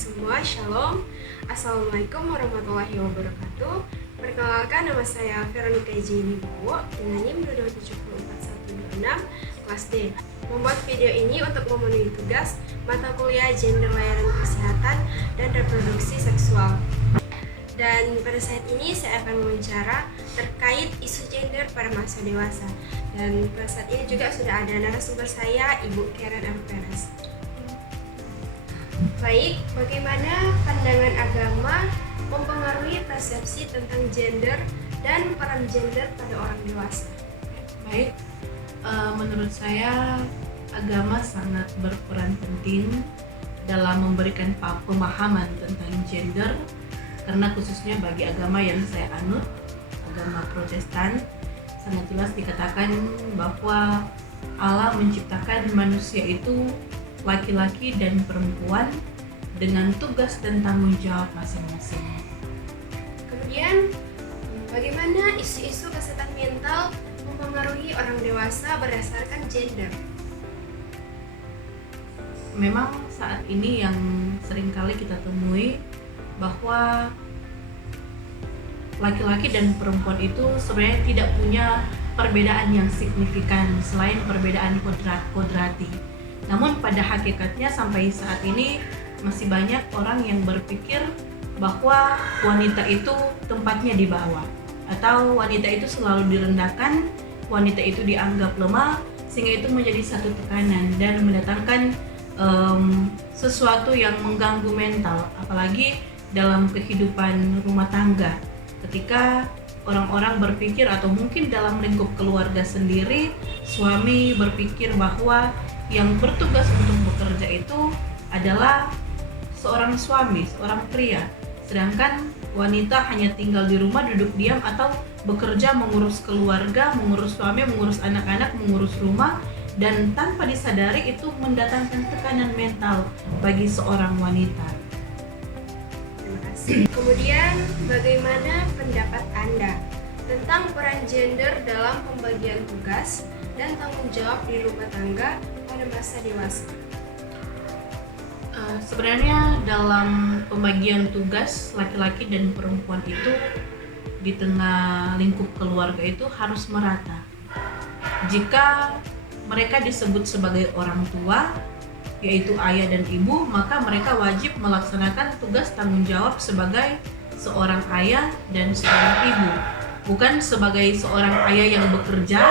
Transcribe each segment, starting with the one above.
semua, Shalom. Assalamualaikum warahmatullahi wabarakatuh. Perkenalkan, nama saya Veronica Jeni Bowo dengan NIM 2274126 kelas D. Membuat video ini untuk memenuhi tugas mata kuliah Gender Layanan Kesehatan dan Reproduksi Seksual. Dan pada saat ini saya akan wawancara terkait isu gender pada masa dewasa. Dan pada saat ini juga sudah ada narasumber saya, Ibu Karen M. Perez. Baik, bagaimana pandangan agama mempengaruhi persepsi tentang gender dan peran gender pada orang dewasa? Baik, menurut saya agama sangat berperan penting dalam memberikan pemahaman tentang gender, karena khususnya bagi agama yang saya anut, agama Protestan, sangat jelas dikatakan bahwa Allah menciptakan manusia itu laki-laki dan perempuan dengan tugas dan tanggung jawab masing-masing. Kemudian, bagaimana isu-isu kesehatan mental mempengaruhi orang dewasa berdasarkan gender? Memang saat ini yang seringkali kita temui bahwa laki-laki dan perempuan itu sebenarnya tidak punya perbedaan yang signifikan selain perbedaan kodrati. Namun pada hakikatnya sampai saat ini masih banyak orang yang berpikir bahwa wanita itu tempatnya di bawah, atau wanita itu selalu direndahkan, wanita itu dianggap lemah, sehingga itu menjadi satu tekanan dan mendatangkan sesuatu yang mengganggu mental, apalagi dalam kehidupan rumah tangga. Ketika orang-orang berpikir, atau mungkin dalam lingkup keluarga sendiri, suami berpikir bahwa yang bertugas untuk bekerja itu adalah seorang suami, seorang pria, sedangkan wanita hanya tinggal di rumah, duduk diam, atau bekerja, mengurus keluarga, mengurus suami, mengurus anak-anak, mengurus rumah, dan tanpa disadari itu mendatangkan tekanan mental bagi seorang wanita. Terima kasih. Kemudian, bagaimana pendapat Anda tentang peran gender dalam pembagian tugas dan tanggung jawab di rumah tangga pada masa dewasa? Sebenarnya dalam pembagian tugas laki-laki dan perempuan itu di tengah lingkup keluarga itu harus merata. Jika mereka disebut sebagai orang tua, yaitu ayah dan ibu, maka mereka wajib melaksanakan tugas tanggung jawab sebagai seorang ayah dan seorang ibu, bukan sebagai seorang ayah yang bekerja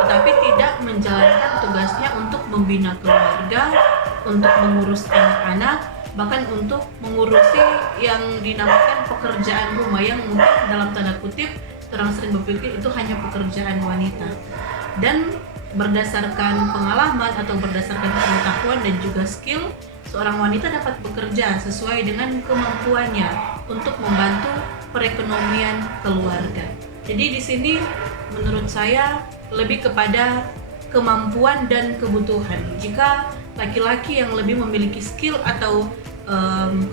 tetapi tidak menjalankan tugasnya untuk membina keluarga, untuk mengurus anak-anak, bahkan untuk mengurusi yang dinamakan pekerjaan rumah, yang mungkin dalam tanda kutip orang sering berpikir itu hanya pekerjaan wanita. Dan berdasarkan pengalaman atau berdasarkan pengetahuan dan juga skill, seorang wanita dapat bekerja sesuai dengan kemampuannya untuk membantu perekonomian keluarga. Jadi di sini menurut saya lebih kepada kemampuan dan kebutuhan. Jika laki-laki yang lebih memiliki skill atau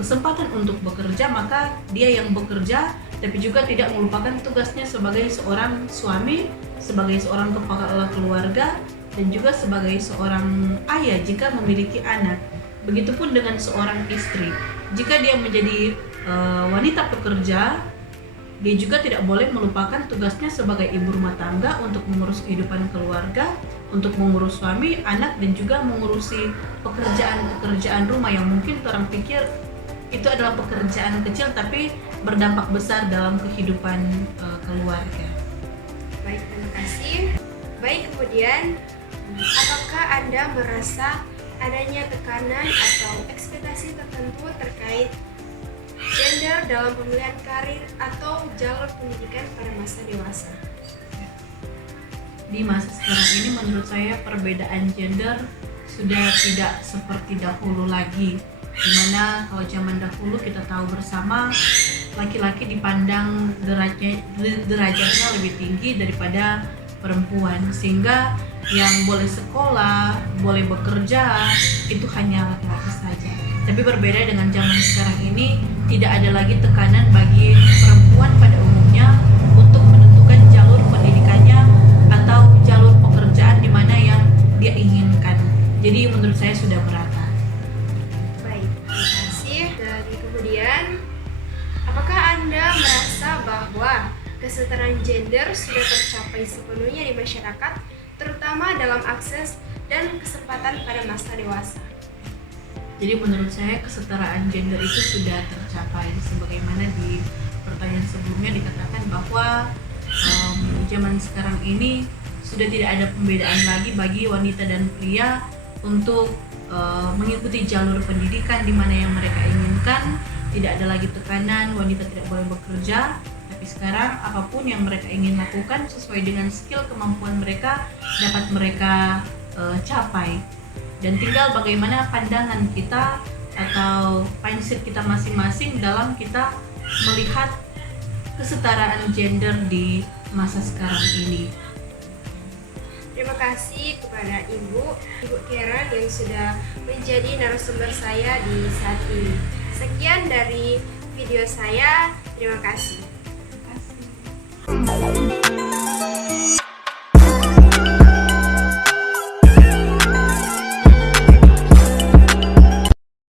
kesempatan untuk bekerja, maka dia yang bekerja, tapi juga tidak melupakan tugasnya sebagai seorang suami, sebagai seorang kepala keluarga, dan juga sebagai seorang ayah jika memiliki anak. Begitupun dengan seorang istri. Jika dia menjadi wanita pekerja, dia juga tidak boleh melupakan tugasnya sebagai ibu rumah tangga untuk mengurus kehidupan keluarga, untuk mengurus suami, anak, dan juga mengurusi pekerjaan rumah yang mungkin orang pikir itu adalah pekerjaan kecil tapi berdampak besar dalam kehidupan keluarga. Baik, terima kasih. Baik, kemudian apakah Anda merasa adanya tekanan atau ekspektasi tertentu terkait gender dalam pemilihan karir atau jalur pendidikan pada masa dewasa? Di masa sekarang ini menurut saya perbedaan gender sudah tidak seperti dahulu lagi, dimana kalau zaman dahulu kita tahu bersama laki-laki dipandang derajatnya lebih tinggi daripada perempuan, sehingga yang boleh sekolah, boleh bekerja itu hanya laki-laki saja. Tapi berbeda dengan zaman sekarang ini, tidak ada lagi tekanan bagi perempuan pada umumnya untuk menentukan jalur pendidikannya atau jalur pekerjaan di mana yang dia inginkan. Jadi menurut saya sudah merata. Baik, terima kasih. Dan Kemudian, apakah Anda merasa bahwa kesetaraan gender sudah tercapai sepenuhnya di masyarakat, terutama dalam akses dan kesempatan pada masa dewasa? Jadi menurut saya kesetaraan gender itu sudah tercapai, sebagaimana di pertanyaan sebelumnya dikatakan bahwa zaman sekarang ini sudah tidak ada pembedaan lagi bagi wanita dan pria untuk mengikuti jalur pendidikan di mana yang mereka inginkan. Tidak ada lagi tekanan wanita tidak boleh bekerja, tapi sekarang apapun yang mereka ingin lakukan sesuai dengan skill kemampuan mereka dapat mereka capai. Dan tinggal bagaimana pandangan kita atau mindset kita masing-masing dalam kita melihat kesetaraan gender di masa sekarang ini. Terima kasih kepada Ibu Karen yang sudah menjadi narasumber saya di saat ini. Sekian dari video saya. Terima kasih. Terima kasih.